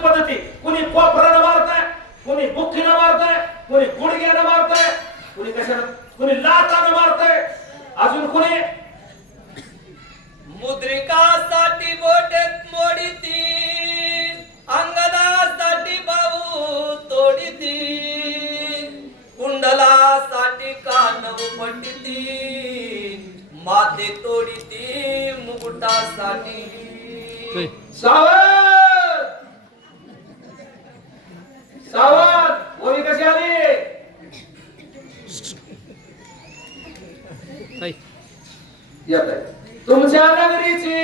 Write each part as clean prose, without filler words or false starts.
पद्धती, कुणी कोपरानं मारताय, कुणी बुक्कीनं मारताय, कुणी गुडघ्यानं मारताय, कुणी कशानं, कुणी लातानं मारताय, अजून कुणी मुद्रिकासाठी बोटेत मोडीती, अंगदासाठी बाहू तोडीती, कुंडलासाठी कान उपटीती, माथे तोडीती, मुकुटासाठी सावध सावध. ओवी कशी आली? येत आहे तुमच्या नगरीची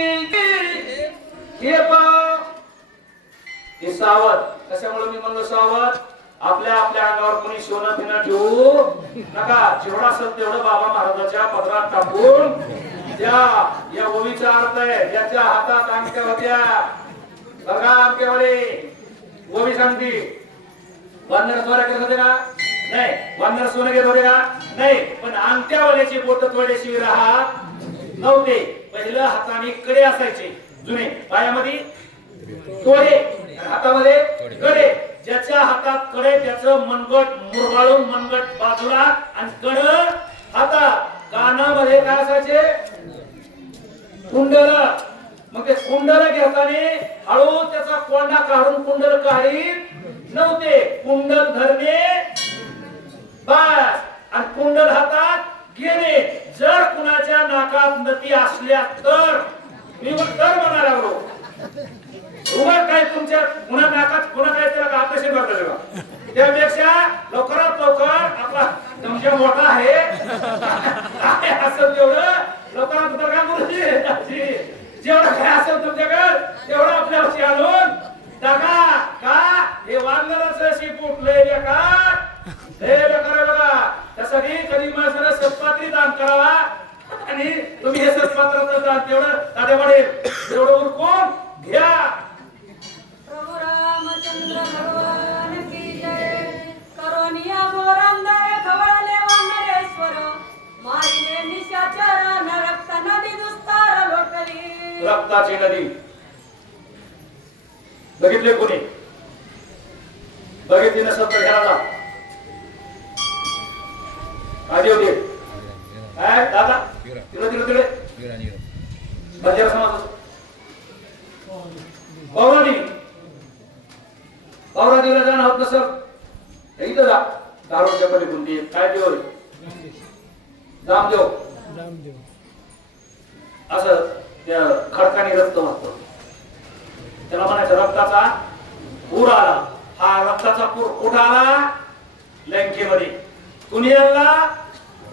हे पाव. हे सावध कशामुळे मी म्हणलो सावध? आपल्या अंगावर कोणी सोनं पिणं ठेवू नका. जेवढा असेल तेवढं बाबा महाराजाच्या पदरात टाकून द्या. या ओवीचा अर्थ आहे ज्याच्या हातात अंगठ्या होत्या. बघा अंगठ्यावाले ओवी सांगते वानर सोनं घेत होते का? नाही. वानर सोनं घेत होते का? नाही. पण अंगठ्यावाल्याची बोट थोडेशी राहत नव्हते. पहिलं हाताने कडे असायचे जुने, पायामध्ये तोडे, हातामध्ये कडे. ज्याच्या हातात कडे त्याचं मनगट मुरगाळून मनगट बाजूला आणि कड हातात. कानामध्ये काय असायचे? कुंडल. मग ते कुंडल घेताना हळू त्याचा कोंडा काढून कुंडल काढीत नव्हते. कुंडल धरणे बस आणि कुंडल हातात घेणे. जर कुणाच्या नाकात नती असल्या तर मी तर म्हणणार आहो उगा काय तुमच्या कुणा नाकात कुणा काय त्याला ऑपरेशन करता का? त्यापेक्षा लवकरात लवकर आपला तुमच्या मोठा आहे असं तेवढं लवकरात लवकर काय करू जेवढं काय असेल तुमच्याकडे तेवढं आपल्यावरती आणून टाका. का हे वानराचं शिपूट लय बेकार, लय बेकार आहे बघा. त्यासाठी कधी माणसाला सत्पात्री दान करावा आणि तुम्ही हे सत्पात्राचं दान तेवढं ताडे वाढेल तेवढं उरकून घ्या. प्रभु रामचंद्र भगवान की जय. करोनिया मोरंदर खवळले वानरेश्वर, मारिले निशाचर न रक्त नदी दुस्तार लोटली. रक्ताची नदी बघितले कोणी? बघितली नसत तर घ्यायला आधी होते काय दादा तिकडे तिकडे तिकडे बंजारा समाज पौराणीला जाणं होत नसत. इथं जा दारूच्या पलीकडून काय देव रामदेव असं त्या खडकाने रक्त वाहत. त्याला म्हणायचं रक्ताचा पूर आला. हा रक्ताचा पूर कुठं आला? लंकेमध्ये. कुणी आणला?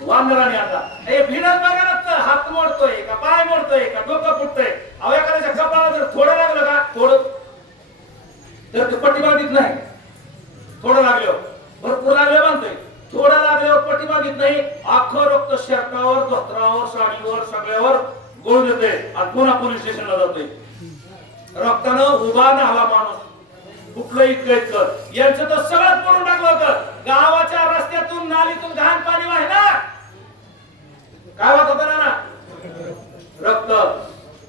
वानराने आणला. हे भिडच बघा ना, हात मोडतोय का, पाय मोडतोय का, डोकं फुटतोय. अहो एखाद्याच्या कपाळाला जर थोडं लागलं का, थोडं तर ते पट्टी बांधित नाही. थोडं लागलं भरपूर लागलं बांधतोय. थोडं लागल्यावर पट्टी बांधित नाही. अख्खं रक्त शर्टावर, धोत्रावर, साडीवर सगळ्यावर गोळून येते आणि पुन्हा पोलीस स्टेशनला जातोय. रक्तानं उभा झाला माणूस. कुठलं इतकं यांचं तर सगळं पडून टाकलं होतं. गावाच्या रस्त्यातून नालीतून घाण पाणी वाहणार. काय वाहत होतं ना रक्त.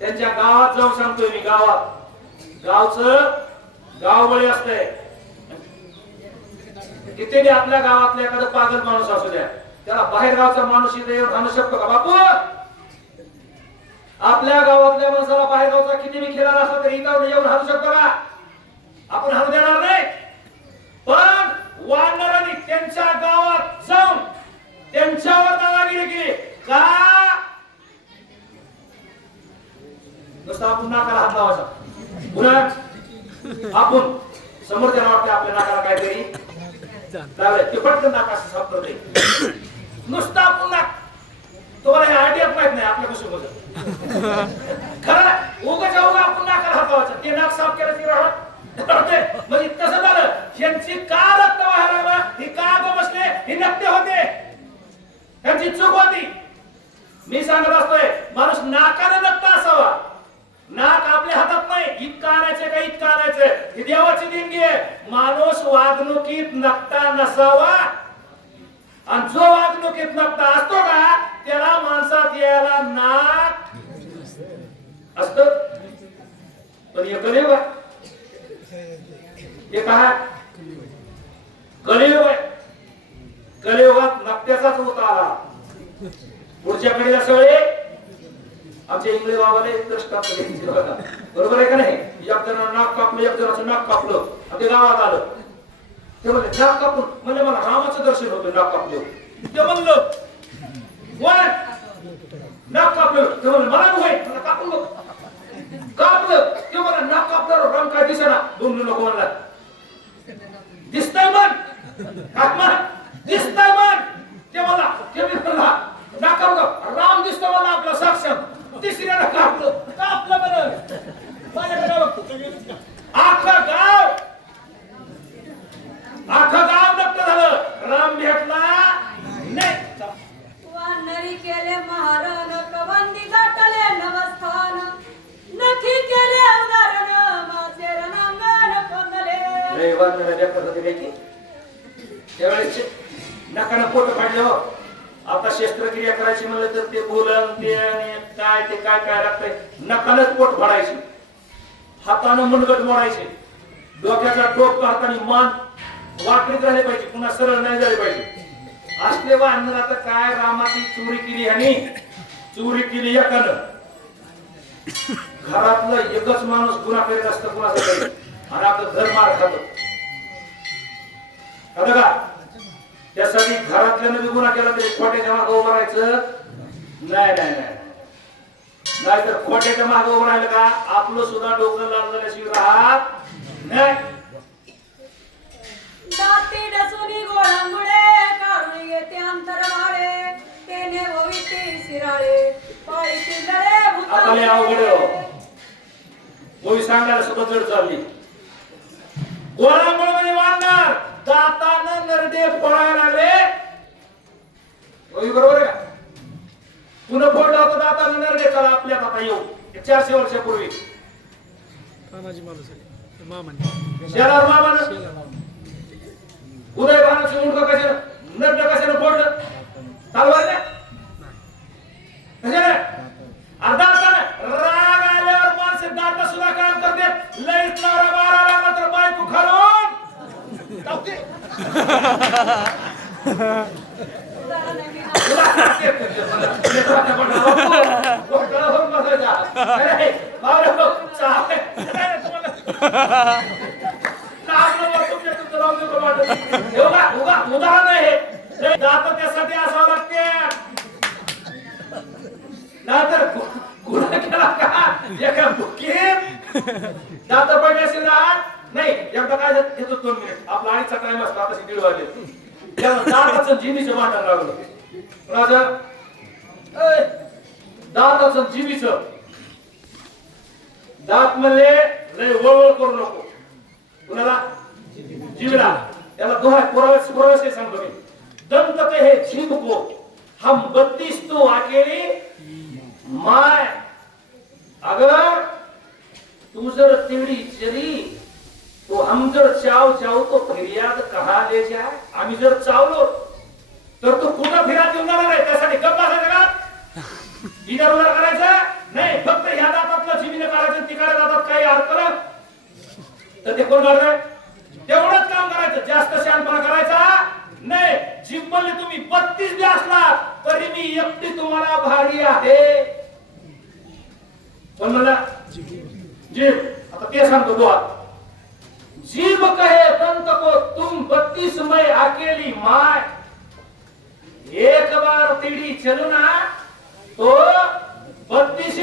त्यांच्या गावात जाऊन सांगतोय मी. गावात गावचं गावबळी असतंय. किती बी आपल्या गावातला एखादा पागल माणूस असू द्या, त्याला बाहेर गावचा माणूस इथे येऊन आणू शकतो का बापू? आपल्या गावातल्या माणसाला बाहेर गावचा किती बी खेळायला असला तरी इथं येऊन हाणू शकतो का? आपण हाणू देणार नाही. पण वानरांनी त्यांच्या गावात जाऊन त्यांच्यावर दादागिरी केली का? नुसतं आपण नाकाला हात लावायचा. पुन्हा आपण समोरच्या वाटते आपल्या नाकाला काहीतरी लावलंय ते पटकन नाका साफ करते. नुसतं आपण नाक. तुम्हाला हे आयडिया माहित नाही आपल्या कसं बघत खरं उगाच आपण नाकाला हात लावायचा. ते नाक साफ केलं ती राहत म्हणजे कसं झालं. यांची का रक्त व्हायला लागला, ही का ग बसले, ही नक्ते होते, त्यांची चूक होती. मी सांगत असतोय माणूस नाकाने नक्ता असावा. नाक आपल्या हातात नाही. इतकं आणायचं का इतकं आणायचं ही देवाची देणगी आहे. माणूस वागणुकीत नकटा नसावा. आणि जो वागणुकीत नकटा असतो का त्याला माणसात यायला नाक असत. पण एक नाही बा हे काय कलियुग आहे. कलियुगात नकट्याचाच होत आला. पुढच्या पिढीला सगळे आमचे इंग्लिश बाबाले दृष्टांत द्यायचे बघा. बरोबर आहे का नाही? एक जणांना नाक कापलं, एक जणांचं नाक कापलं आणि ते गावात आलं. ते म्हणले नाक कापून म्हणजे मला रामाचं दर्शन होतं. नाक कापलं ते म्हणलं नाक कापलं ते म्हणलं मला होईल मला कापून बघ. कापलं ते मला नाक कापलं राम काय दिसेना. दोन लोक म्हणला दिसतंय मन आत्मा दिसतंय मन. ते मला ते मी म्हणला नाका राम दिसतो मला आपला साक्षात. तिसऱ्याला कापलं कापलं बरं माझ्याकडे अख्खं गाव नक्की झालं. राम भेटला नाही. वानरी केले महारण कवंदी गाठले नवस्थान नखी केले उदाहरण माझे रणांगण पंगले. लय वानर देखत होते की त्यावेळेस नकानं पोट फाडलं. आता शस्त्रक्रिया करायची म्हणलं तर ते बोलन ते काय ते काय काय लागतंय. नकानच पोट फाडायचे, हातानं मुनगट मोडायचे, डोक्याचा टोप काढताना मान वाकडीत राहिले पाहिजे, पुन्हा सरळ नाही झाले पाहिजे. असले वानर आता काय रामाची चोरी केली आणि चोरी केली एकानं. घरातलं एकच माणूस गुन्हा करीत असतं कुणाचं तरी आणि आपलं घर मार खात का. त्यासाठी घरातल्यानं गुन्हा केला तरी खोट्याच्या मागे उभं राहायचं नाही नाही नाही. नाहीतर खोट्याच्या मागे उभं राहिलं का आपलं सुद्धा डोकं लाल झाल्याशिवाय राहत नाही. दाती डसुनी गोळांमुळे काढून येते अंतरवाळे तेने होईते शिराळे पाळी शिरले आपले अवघड होई सांगायला सुद्धा जड चालली. गोळांमुळे म्हणजे वाढणार दातानं नरडे पळायला लागले. होई बरोबर आहे का? पुन्हा फोडला होता दातानं नरडे. चला आपल्यात आता येऊ 400 वर्षापूर्वी शेलार मामानं उदयभानाचं मुंडकं कशानं नरड कशानं फोडलं? तलवारीने कशाने? दातानं राग आल्यावर माणसं दात सुद्धा काम करतात. लईच नवरा मारा लागला तर बायको खालून टाकते. उदाहरण आहे. दात त्यासाठी असावं लागते. नाहीतर गुन्हा केला का एका बुकीत दात पडल्याशी नाही. एकदा काय घेतो 2 मिनिट आपला आईचा टाइम असतो. आता 1:30 वाजले. दाताचं जिनीचं भांडण लागलं. राजा दाताचं जिनीचं दात म्हणले लय वळवळ करू नको. कुणाला? जीवीला. त्याला दोहा पुरावे सांगतो मी. दंत कहे जीभ को हम 32 तो अकेले माय अगर तू जर तेरी चली तो हम जर जाओ तो फिर्याद कहा ले जाए. आम्ही जर चावलो तर तो कुठं फिरात येऊन जाणार आहे. त्यासाठी गप्प बसायचं का? इधर उधर करायचं नाही. फक्त ह्या दातातलं जिभीने काढायचं तिकडे दातात काही अडकलं तर ते कोण करणार? तेवढंच काम करायचं. जास्त शहाणपणा करायचा नाही. जीभ म्हणले तुम्ही 32 बी असला तरी मी एकटी तुम्हाला भारी आहे. पण मला जीभ आता ते सांगतो बुवा. जीभ कहे दंत को तुम 32 में अकेली माय. एक बार तिड़ी चलो ना तो 32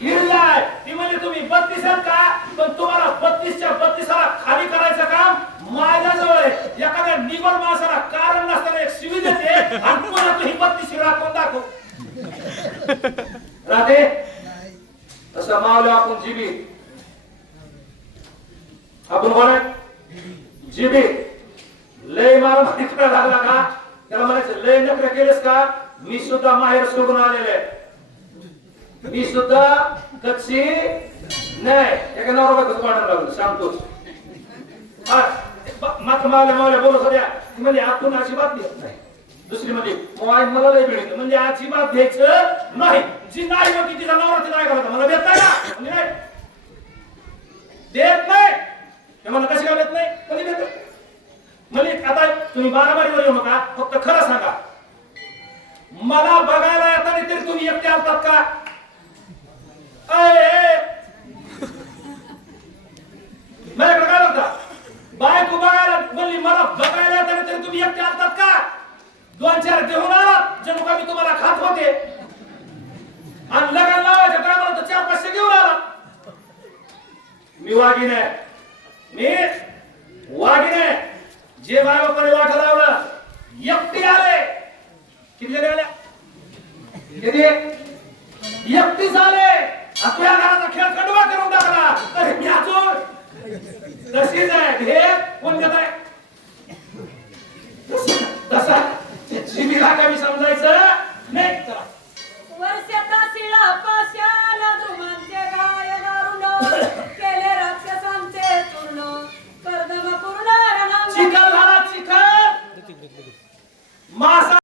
गिर जाए. ती म्हणजे तुम्ही 32 का पण तुम्हाला 32च्या 32ला खाली करायचं काम माझ्याजवळ आहे. एखाद्या निबर माणसाला कारण नसताना एक शिवी देते आणि पुन्हा तू ही 32 राखून दाखव. राधे तसं मावलं आपण जिबी. आपण कोण आहे? जिबी. लय मारामारी करायला लागला का त्याला म्हणायचं लय नखरे केलेस का मी सुद्धा माहेर सोडून आलेले. मी सुद्धा कच्ची नाही. एका नवरा बायकोचं भांडण लागलं सांगतोच. मात्र मावल्या बोलत होत्या म्हणजे आपण अजिबात घेत नाही. दुसरी म्हणजे मला लय भेटत म्हणजे अजिबात घ्यायचं नाही. जी नाही होती तिचा नवरा तिला काय करायचा मला देत नाही ना. देत नाही ते मला कशी काय देत नाही कधी देत म्हणजे आता तुम्ही बाराबारीवर येऊ नका फक्त खरं सांगा मला बघायला येताना तरी तुम्ही एकटे आलतात का माझ्याकडे काय होता बायको बघायला बोलली मला बघायला येताना तरी तुम्ही एकटे आलतात का 2-4 घेऊन आलात जणू का मी तुम्हाला खात होते आणि लग्न लावायच्या टायमाला तर 4-500 घेऊन आला मी वाघीण आहे जे बाय बापाने वाटा लावलं एकटी आले किती जण आल्या किती एकटीच आले आपल्या घराचा खेळ खंडवा करून टाकला तरी मी अजून तशीच आहे हे कोण देत आहे तसा शिबिरा कमी समजायचं नाही चला वर्षाचा शिळा पाशान द्रुमांचे गाय दारुण केले राक्षसांचे चूर्ण कर्दम पूर्ण रणम चिखल झाला चिखल मासा